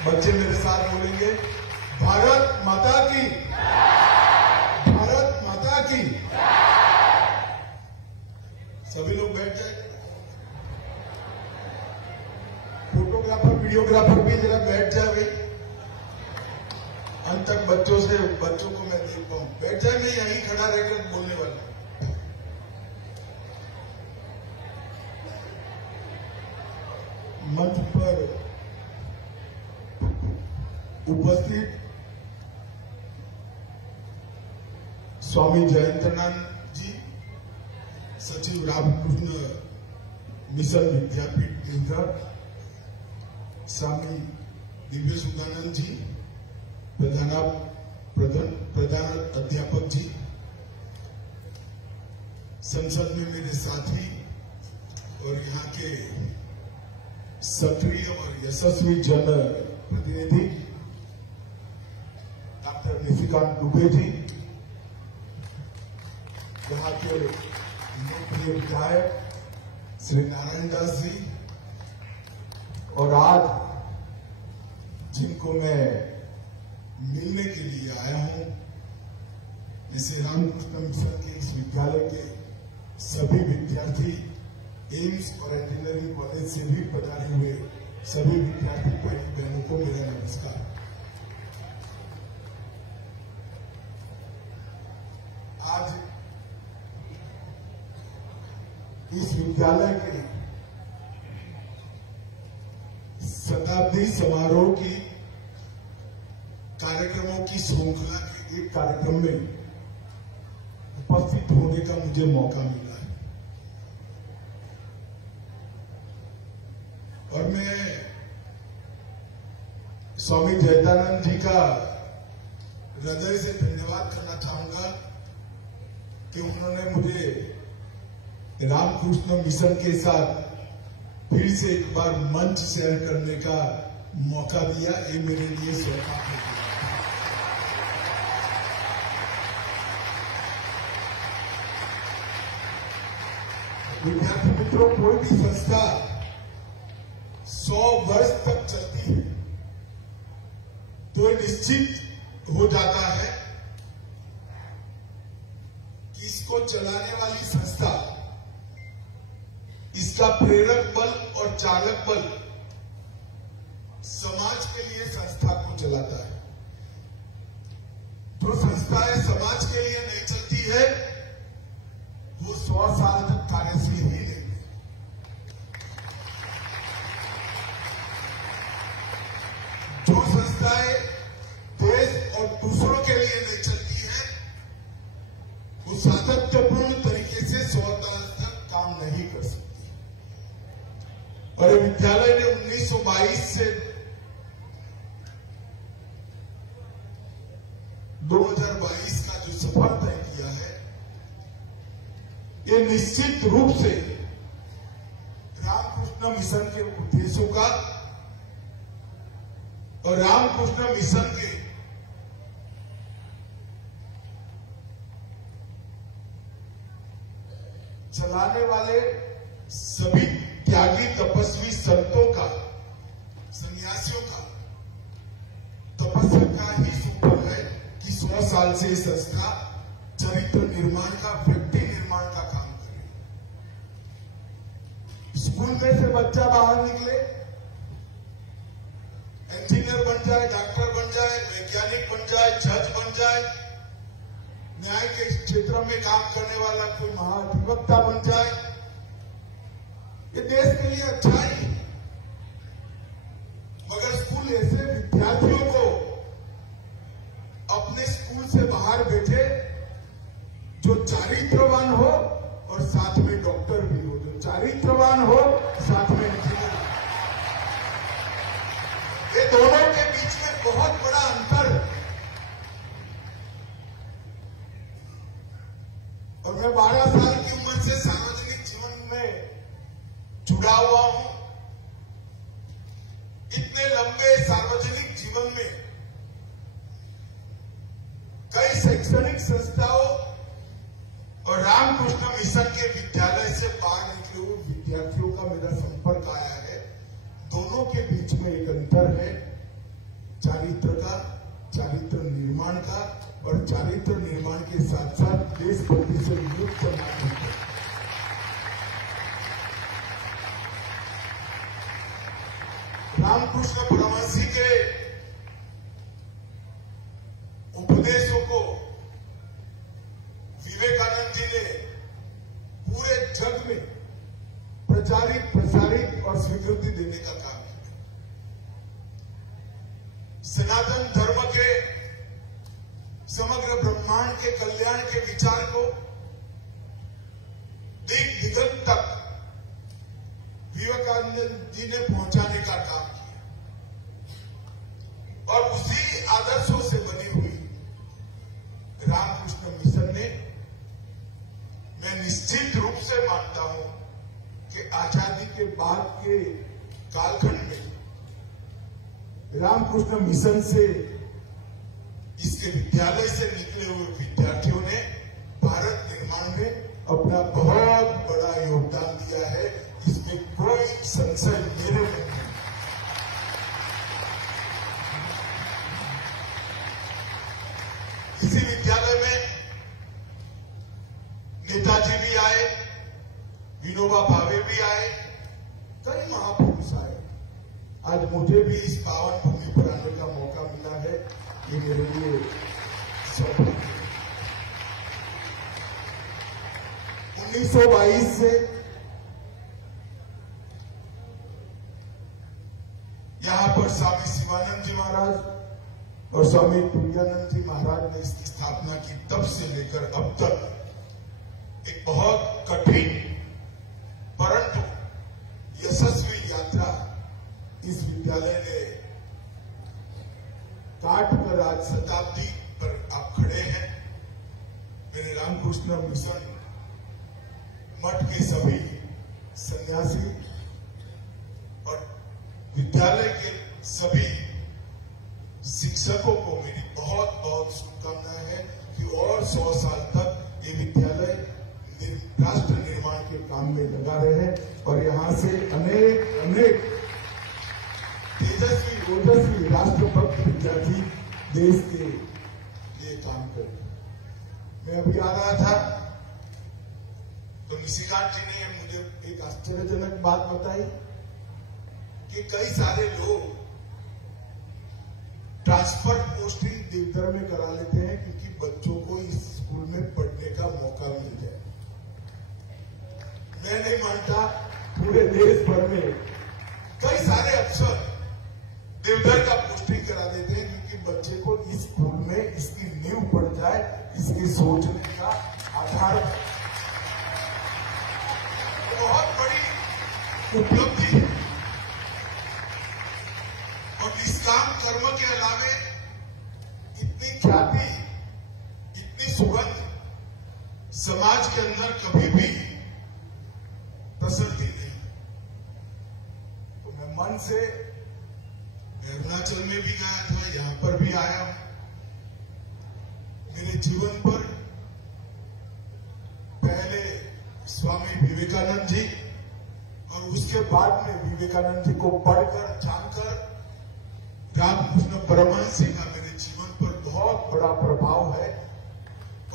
बच्चे मेरे साथ बोलेंगे, भारत माता की, भारत माता की। सभी लोग बैठ जाए। फोटोग्राफर वीडियोग्राफर भी जरा बैठ जाए भाई, अंत तक बच्चों को मैं देख पाऊं। बैठ जाए, मैं यहीं खड़ा रहकर बोलने वाला। मंच पर उपस्थित स्वामी जयंतानंद जी, सचिव रामकृष्ण मिशन विद्यापीठ देवघर, स्वामी दिव्य सुखानंद जी, प्रधान अध्यापक जी, संसद में मेरे साथी और यहाँ के सक्रिय और यशस्वी जन प्रतिनिधि डॉक्टर निशिकांत दुबे जी, यहाँ के लोकप्रिय विधायक श्री नारायण दास जी, और आज जिनको मैं मिलने के लिए आया हूं, जैसे रामकृष्ण मिशन के इस विद्यालय के सभी विद्यार्थी, एम्स और इंजीनियरिंग कॉलेज से भी पधारे हुए सभी विद्यार्थी भाई बहनों को मेरा नमस्कार। आज इस विद्यालय के शताब्दी समारोह की कार्यक्रमों की श्रृंखला के एक कार्यक्रम में उपस्थित होने का मुझे मौका मिला है, और मैं स्वामी जयंतानंद जी का हृदय से धन्यवाद करना चाहूंगा कि उन्होंने मुझे रामकृष्ण मिशन के साथ फिर से एक बार मंच शेयर करने का मौका दिया। ये मेरे लिए सौभाग्य है। विद्यार्थी मित्रों, कोई भी संस्था 100 वर्ष तक चलती है तो निश्चित हो जाता है कि इसको चलाने वाली संस्था, इसका प्रेरक बल और चालक बल समाज के लिए संस्था को चलाता है। जो संस्थाएं समाज के लिए नहीं चलती है वो 100 साल तक कार्यशील ही नहीं है। जो संस्थाएं देश और दूसरों के लिए नहीं चलती है वो सातत्यपूर्ण तरीके से 100 साल तक काम नहीं कर सकती। और विद्यालय ने 1922 से 2022 का जो सफर तय किया है, ये निश्चित रूप से रामकृष्ण मिशन के उद्देश्यों का और रामकृष्ण मिशन के चलाने वाले सभी त्यागी तपस्वी संतों का, सन्यासियों का तपस्या का ही सुफल है कि 100 साल से संस्था चरित्र निर्माण का, व्यक्ति निर्माण का काम कर रही है। स्कूल में से बच्चा बाहर निकले, इंजीनियर बन जाए, डॉक्टर बन जाए, वैज्ञानिक बन जाए, जज बन जाए, न्याय के क्षेत्र में काम करने वाला कोई महाधिवक्ता बन जाए, ये देश के लिए अच्छा ही। मगर स्कूल ऐसे विद्यार्थियों को अपने स्कूल से बाहर भेजे जो चारित्रवान हो और साथ में डॉक्टर भी हो, जो चारित्रवान हो साथ में इंजीनियर। ये दोनों के बीच में बहुत बड़ा अंतर है। और मैं 12 साल की उम्र से सार्वजनिक जीवन में जुड़ा हुआ हूं। इतने लंबे सार्वजनिक जीवन में कई शैक्षणिक संस्थाओं और रामकृष्ण मिशन के विद्यालय से बाहर निकले हुए विद्यार्थियों का मेरा संपर्क आया है। दोनों के बीच में एक अंतर है चारित्र का, चारित्र निर्माण का और चारित्र निर्माण के साथ साथ देशभक्ति से युक्त नागरिक है। रामकृष्ण परमहंस के उपदेशों को विवेकानंद जी ने पूरे जग में प्रचारित, प्रसारित और स्वीकृति देने का काम किया। सनातन धर्म के समग्र ब्रह्मांड के कल्याण के विचार को दिग दिगंत तक विवेकानंद जी ने पहुंचाने का काम किया और उसी आदर्शों से बनी हुई रामकृष्ण मिशन ने, मैं निश्चित रूप से मानता हूं कि आजादी के बाद के कालखंड में रामकृष्ण मिशन से, इसके विद्यालय से निकले हुए विद्यार्थियों ने भारत निर्माण में अपना बहुत बड़ा योगदान दिया है। इसमें कोई संशय मेरे में नहीं। इसी विद्यालय में नेताजी भी आए, विनोबा भावे भी आए, कई महापुरुष आए। आज मुझे भी इस पावन भूमि पर आने का मौका मिला है, ये मेरे लिए सौभाग्य है। 1922 से यहां पर स्वामी शिवानंद जी महाराज और स्वामी तुरानंद जी महाराज ने इसकी स्थापना की। तब से लेकर अब तक एक बहुत कठिन परंतु यशस्वी यात्रा इस विद्यालय ने काट कर आज शताब्दी पर आप खड़े हैं। मेरे रामकृष्ण मिशन मठ के सभी सन्यासी और विद्यालय के सभी शिक्षकों को मेरी बहुत बहुत शुभकामनाएं हैं कि और 100 साल तक ये विद्यालय राष्ट्र निर्माण के काम में लगा रहे और यहाँ से अनेक अनेक तेजस्वी ओजस्वी राष्ट्रभक्त विद्यार्थी देश के लिए काम करें। मैं अभी आ रहा था तो निशिकांत जी ने मुझे एक आश्चर्यजनक बात बताई कि कई सारे लोग ट्रांसफर पोस्टिंग देवघर में करा लेते हैं क्योंकि बच्चों को इस स्कूल में पढ़ने का मौका मिल जाए। मैं नहीं मानता, पूरे देश भर में कई सारे अफसर देवघर का पोस्टिंग करा देते हैं क्योंकि बच्चे को इस स्कूल में इसकी नींव पड़ जाए, इसके सोचने का आधार बहुत बड़ी उपलब्धि है। और निष्काम कर्म के अलावे इतनी ख्याति, इतनी सुगंध समाज के अंदर कभी भी प्रसरती नहीं। तो मैं मन से अरुणाचल में भी गया था, यहां पर भी आया। मेरे जीवन पर पहले स्वामी विवेकानंद जी और उसके बाद में विवेकानंद जी को पढ़कर जानकर रामकृष्ण परमहंस जी का मेरे जीवन पर बहुत बड़ा प्रभाव है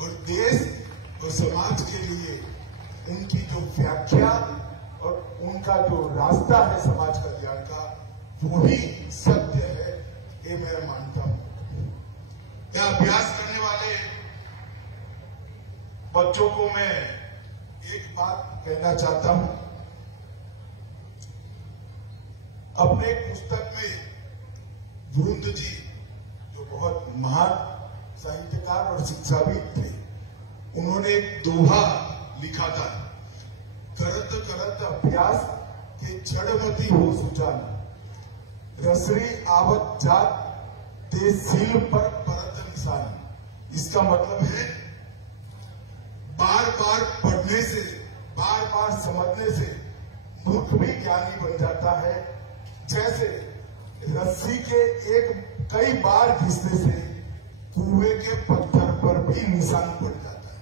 और देश और समाज के लिए उनकी जो व्याख्या और उनका जो रास्ता है समाज कल्याण का, वो ही सत्य है, ये मैं मानता हूं। यह अभ्यास करने वाले बच्चों को मैं एक बात कहना चाहता हूं। अपने एक पुस्तक में वरुण जी, जो बहुत महान साहित्यकार और शिक्षाविद थे, उन्होंने एक दोहा लिखा था, करत करत अभ्यास के जड़मती हो सुजान, रसरी आवत जात ते सील पर परत निशान। इसका मतलब है बार बार पढ़ने से, बार बार समझने से मूर्ख भी ज्ञानी बन जाता है। जैसे रस्सी के कई बार घिसने से कुएं के पत्थर पर भी निशान पड़ जाता है।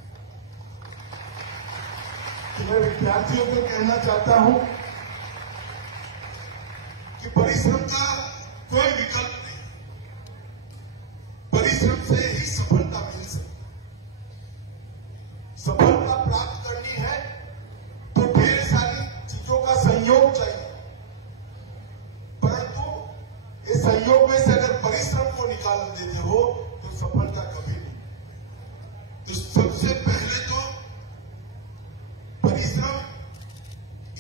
तो मैं विद्यार्थियों को कहना चाहता हूं कि परिश्रम का कोई विकल्प नहीं। परिश्रम से ही सफलता मिल सकती। सफलता प्राप्त करनी है तो ढेर सारी चीजों का संयोग चाहिए, परंतु इस संयोग में से अगर परिश्रम को निकाल देते हो तो सफलता कभी नहीं। तो सबसे पहले तो परिश्रम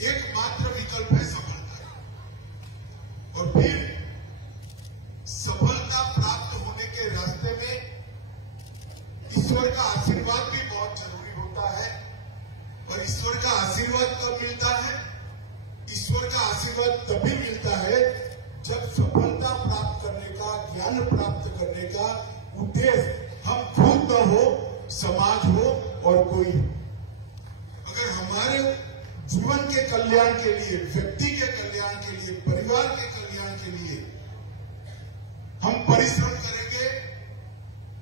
एकमात्र विकल्प है सफलता का। और फिर सफलता प्राप्त होने के रास्ते में ईश्वर का आशीर्वाद भी बहुत जरूरी होता है। और ईश्वर का आशीर्वाद कब मिलता है? ईश्वर का आशीर्वाद तभी मिलता है जब सफलता प्राप्त करने का, ज्ञान प्राप्त करने का उद्देश्य हम खुद न हो, समाज हो और कोई हो। अगर हमारे जीवन के कल्याण के लिए, व्यक्ति के कल्याण के लिए, परिवार के कल्याण के लिए हम परिश्रम करेंगे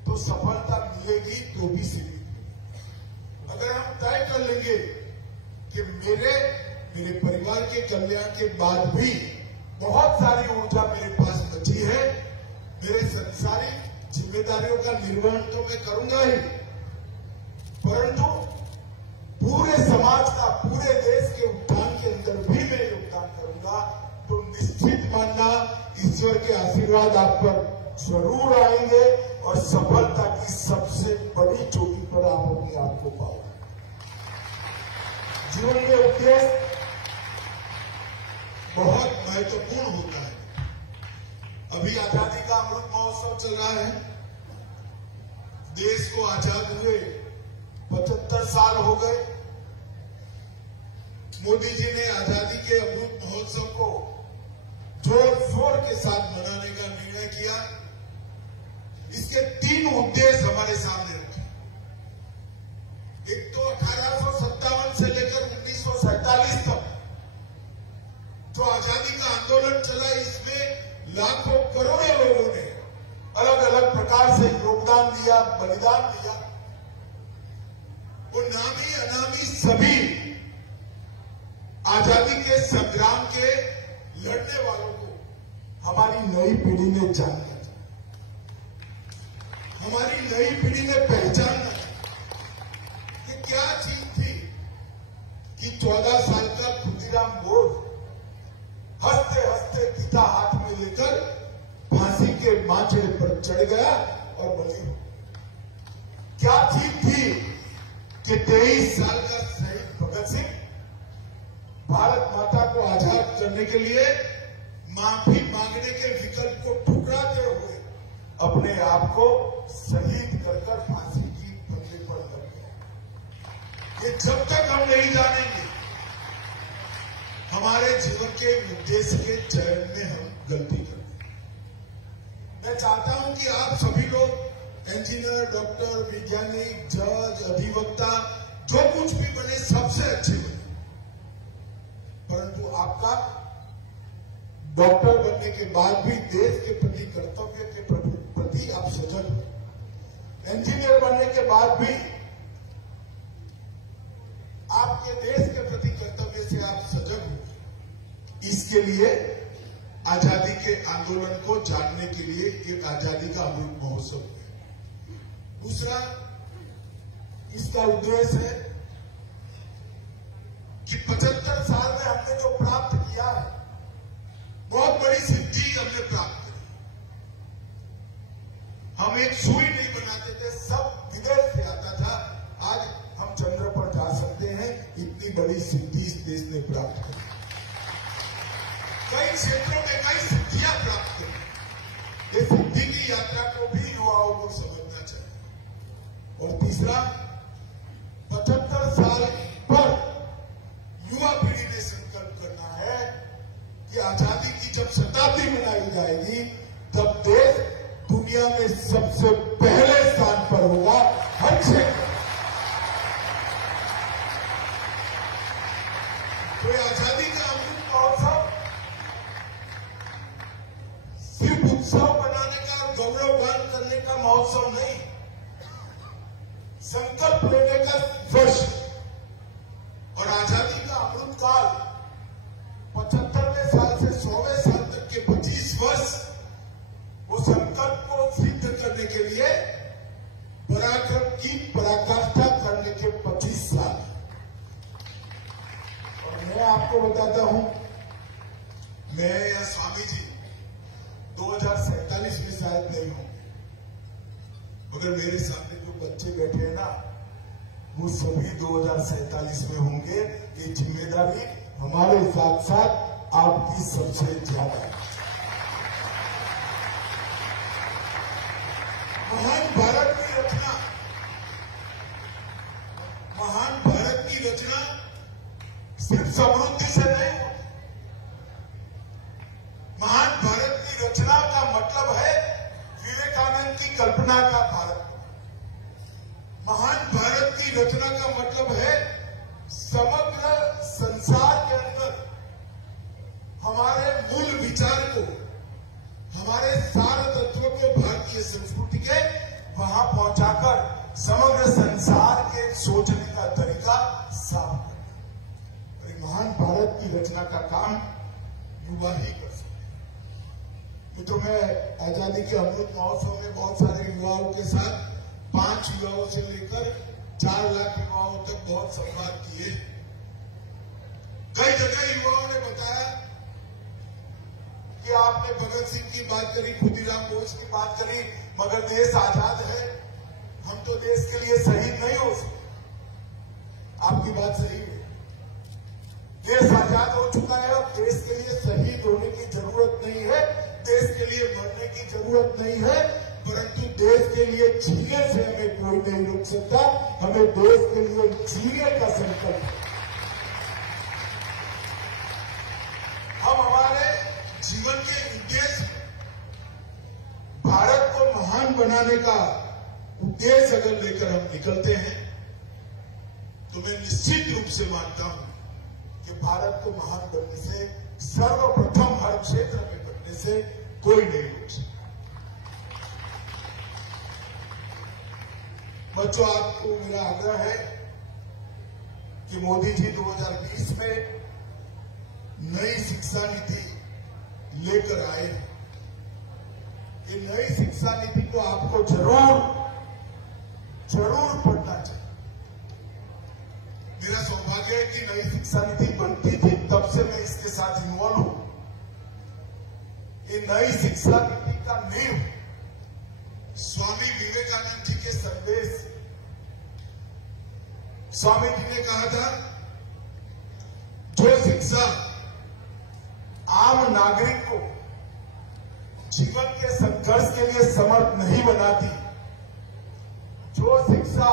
तो सफलता मिलेगी, तो भी सीमित। अगर हम तय कर लेंगे कि मेरे परिवार के कल्याण के बाद भी बहुत सारी ऊर्जा मेरे पास बची है, मेरे संसारिक जिम्मेदारियों का निर्वहन तो मैं करूंगा ही, परंतु पूरे समाज का, पूरे देश के उत्थान के अंदर भी मैं योगदान करूंगा, तो निश्चित मानना ईश्वर के आशीर्वाद आप पर जरूर आएंगे और सफलता की सबसे बड़ी चोटी पर आप अपने आप को पाओगे। जीवन में उद्देश्य बहुत महत्वपूर्ण होता है। अभी आजादी का अमृत महोत्सव चल रहा है। देश को आजाद हुए 75 साल हो गए। मोदी जी ने आजादी के अमृत महोत्सव को जोर शोर के साथ मनाने का निर्णय किया। इसके 3 उद्देश्य हमारे सामने रखे। एक तो 1857 से लेकर 1947 तक जो आजादी का आंदोलन चला, इसमें लाखों करोड़ों लोगों ने अलग अलग प्रकार से योगदान दिया, बलिदान दिया। वो नामी अनामी सभी आजादी के संग्राम के लड़ने वालों को हमारी नई पीढ़ी ने जानना चाहिए, हमारी नई पीढ़ी ने पहचानना चाहिए कि क्या चीज थी कि 14 साल का खुदीराम बोस हंसते हंसते गीता हाथ में लेकर फांसी के माचड़े पर चढ़ गया और बली हो। क्या चीज थी कि 23 साल का शहीद भगत सिंह भारत माता को आजाद करने के लिए माफी मांगने के विकल्प को ठुकराते हुए अपने आप को शहीद कर फांसी की फंदे पर लग गया। ये जब तक हम नहीं जानेंगे, हमारे जीवन के उद्देश्य के चयन में हम गलती करते हैं। मैं चाहता हूं कि आप सभी लोग इंजीनियर, डॉक्टर, वैज्ञानिक, जज, अधिवक्ता, जो कुछ भी बने सबसे अच्छे बने, परंतु आपका डॉक्टर बनने के बाद भी देश के प्रति, कर्तव्य के प्रति आप सजग हो। इंजीनियर बनने के बाद भी आपके देश के प्रति कर्तव्य से आप सजग हो। इसके लिए आजादी के आंदोलन को जानने के लिए एक आजादी का अमृत महोत्सव है। दूसरा इसका उद्देश्य है कि 75 साल में हमने जो प्राप्त किया है, बहुत बड़ी सिद्धि हमने प्राप्त करी। हम एक सुई नहीं बनाते थे, सब विदेश से आता था। आज हम चंद्र पर जा सकते हैं, इतनी बड़ी सिद्धि इस देश ने प्राप्त करी। कई क्षेत्रों में कई सिद्धियां प्राप्त करी। इस सिद्धि की यात्रा को भी युवाओं को समझना चाहिए। और तीसरा, 75 साल पर युवा पीढ़ी ने संकल्प करना है कि आजादी की जब शताब्दी मनाई जाएगी, तब देश दुनिया में सबसे पहले स्थान पर होगा हर क्षेत्र। तो आजादी का अमृत महोत्सव सिर्फ उत्सव बनाने का, गौरवगान करने का महोत्सव नहीं, संकल्प लेने का वर्ष। और आजादी का अमृत काल 75वें साल से 100वें साल तक के 25 वर्ष वो संकल्प को सिद्ध करने के लिए आपको बताता हूं, मैं या स्वामी जी 2047 में शायद नहीं हूं, मगर मेरे सामने जो बच्चे बैठे हैं ना, वो सभी 2047 में होंगे। ये जिम्मेदारी हमारे साथ साथ आपकी सबसे ज्यादा है। महान भारत की रचना, महान भारत की रचना सिर्फ समृद्धि से नहीं होती। महान भारत की रचना का मतलब है विवेकानंद की कल्पना का भारत। महान भारत की रचना का मतलब है समग्र संसार के अंदर हमारे मूल विचार को, हमारे सार तत्वों को, भारतीय संस्कृति के वहां पहुंचाकर समग्र संसार के सोचने का तरीका साफ करना। और महान भारत की रचना का काम युवा ही कर सकते हैं। तो मैं आजादी के अमृत महोत्सव में बहुत सारे युवाओं के साथ 5 युवाओं से लेकर 4 लाख युवाओं तक बहुत संवाद किए। कई जगह युवाओं ने बताया कि आपने भगत सिंह की बात करी, खुदीराम बोस की बात करी, मगर देश आजाद है, हम तो देश के लिए शहीद नहीं हो सकते। आपकी बात सही है, देश आजाद हो चुका है, अब देश के लिए शहीद होने की जरूरत नहीं है, देश के लिए मरने की जरूरत नहीं है, परंतु देश के लिए जीने से हमें कोई नहीं रोक सकता। हमें देश के लिए जीने का संकल्प है। हम हमारे जीवन के उद्देश्य, भारत को महान बनाने का उद्देश्य अगर लेकर हम निकलते हैं, तो मैं निश्चित रूप से मानता हूं कि भारत को महान बनने से, सर्वप्रथम हर क्षेत्र में बनने से कोई नहीं रोक सकता। बच्चों, आपको मेरा आग्रह है कि मोदी जी 2020 में नई शिक्षा नीति लेकर आए। ये नई शिक्षा नीति को आपको जरूर पढ़ना चाहिए। मेरा सौभाग्य है कि नई शिक्षा नीति बनती थी, तब से मैं इसके साथ इन्वॉल्व हूं। ये नई शिक्षा नीति का नींव स्वामी विवेकानंद जी के संदेश। स्वामी जी ने कहा था, जो शिक्षा आम नागरिक को जीवन के संघर्ष के लिए समर्थ नहीं बनाती, जो शिक्षा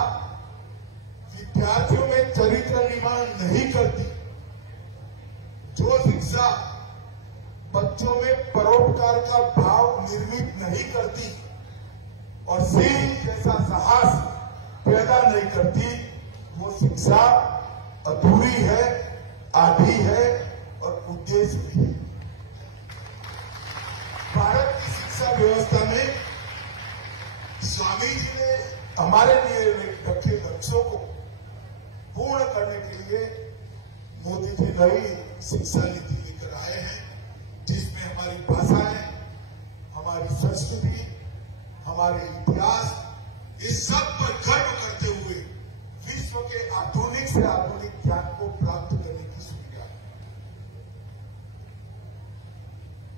विद्यार्थियों में चरित्र निर्माण नहीं करती, जो शिक्षा बच्चों में परोपकार का भाव निर्मित नहीं करती और सिंह जैसा साहस पैदा नहीं करती, वो शिक्षा अधूरी है, आधी है और उद्देश्य भी है। भारत की शिक्षा व्यवस्था में स्वामी जी ने हमारे लिए रखे लक्ष्यों को पूर्ण करने के लिए मोदी जी नई शिक्षा नीति लेकर आए हैं, जिसमें हमारी भाषाएं, हमारी संस्कृति, हमारे इतिहास, इस सब पर गर्व करते हुए विश्व के आधुनिक से आधुनिक ज्ञान को प्राप्त करने की सुविधा है।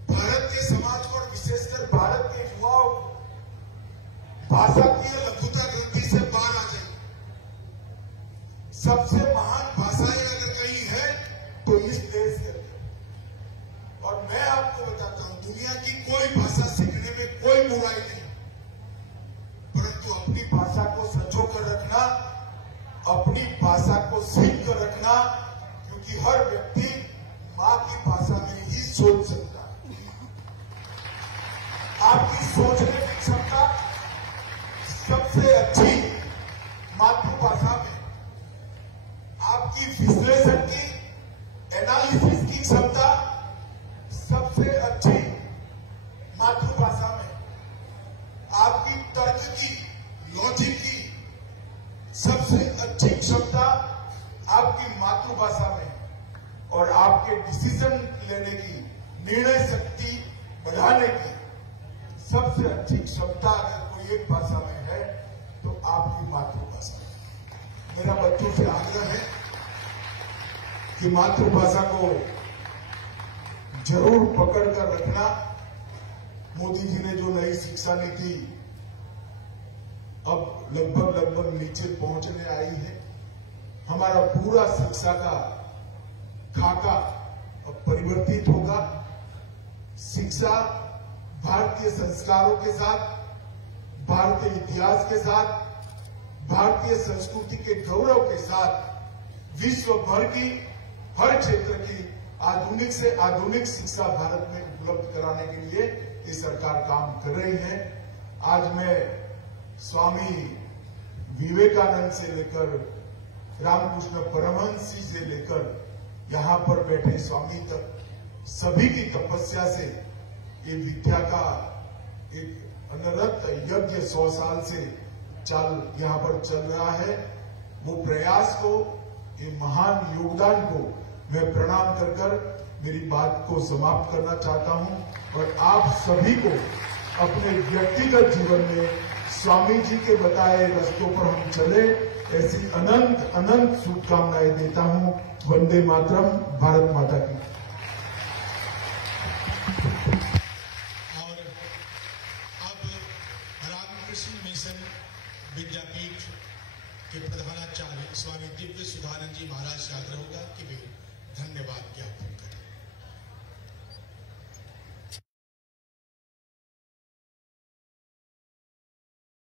भारत के समाज को और विशेषकर भारत के युवाओं को भाषा की लघुता ग्रंथि से बाहर आ जाए। सबसे महान भाषाएं अगर कहीं है तो इस देश के अंदर। और मैं आपको बताता हूं, दुनिया की कोई भाषा सीखने में कोई बुराई नहीं, परंतु अपनी भाषा को संजो कर रखना, अपनी भाषा को सीख कर रखना, क्योंकि हर व्यक्ति मां की भाषा में ही सोच सकता है। आपकी सोचने की क्षमता सबसे अच्छी मातृभाषा में, आपकी विश्लेषण की, एनालिसिस की क्षमता सबसे अच्छी मातृभाषा में, आपकी तर्क की, लॉजिक की सबसे अच्छी क्षमता आपकी मातृभाषा में, और आपके डिसीजन लेने की, निर्णय शक्ति बढ़ाने की सबसे अच्छी क्षमता अगर कोई एक भाषा में है तो आपकी मातृभाषा। मेरा बच्चों से आग्रह है कि मातृभाषा को जरूर पकड़ कर रखना। मोदी जी ने जो नई शिक्षा नीति अब लगभग नीचे पहुंचने आई है, हमारा पूरा शिक्षा का खाका अब परिवर्तित होगा। शिक्षा भारतीय संस्कारों के साथ, भारतीय इतिहास के साथ, भारतीय संस्कृति के गौरव के साथ विश्व भर की हर क्षेत्र की आधुनिक से आधुनिक शिक्षा भारत में उपलब्ध कराने के लिए ये सरकार काम कर रही है। आज मैं स्वामी विवेकानंद से लेकर रामकृष्ण परमहंस जी से लेकर यहाँ पर बैठे स्वामी तक सभी की तपस्या से ये विद्या का एक अनवरत यज्ञ 100 साल से यहाँ पर चल रहा है। वो प्रयास को, ये महान योगदान को मैं प्रणाम कर मेरी बात को समाप्त करना चाहता हूं और आप सभी को अपने व्यक्तिगत जीवन में स्वामी जी के बताए रास्तों पर हम चले, ऐसी अनंत अनंत शुभकामनाएं देता हूं। वंदे मातरम, भारत माता की। और अब रामकृष्ण मिशन विद्यापीठ के प्रधानाचार्य स्वामी दिव्य सुधानंद जी महाराज से आग्रह होगा कि वे धन्यवाद ज्ञापन करें।